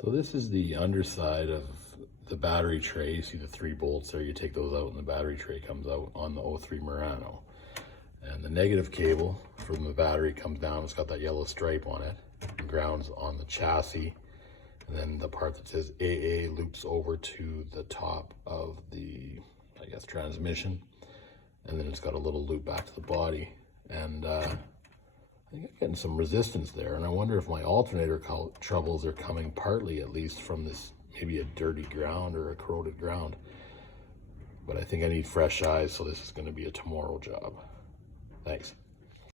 So this is the underside of the battery tray. You see the 3 bolts there, you take those out and the battery tray comes out on the 03 Murano. And the negative cable from the battery comes down, it's got that yellow stripe on it, and grounds on the chassis. And then the part that says AA loops over to the top of the, I guess, transmission. And then it's got a little loop back to the body. And I think I'm getting some resistance there. And I wonder if my alternator troubles are coming partly, at least, from this, maybe a dirty ground or a corroded ground. But I think I need fresh eyes, so this is going to be a tomorrow job. Thanks.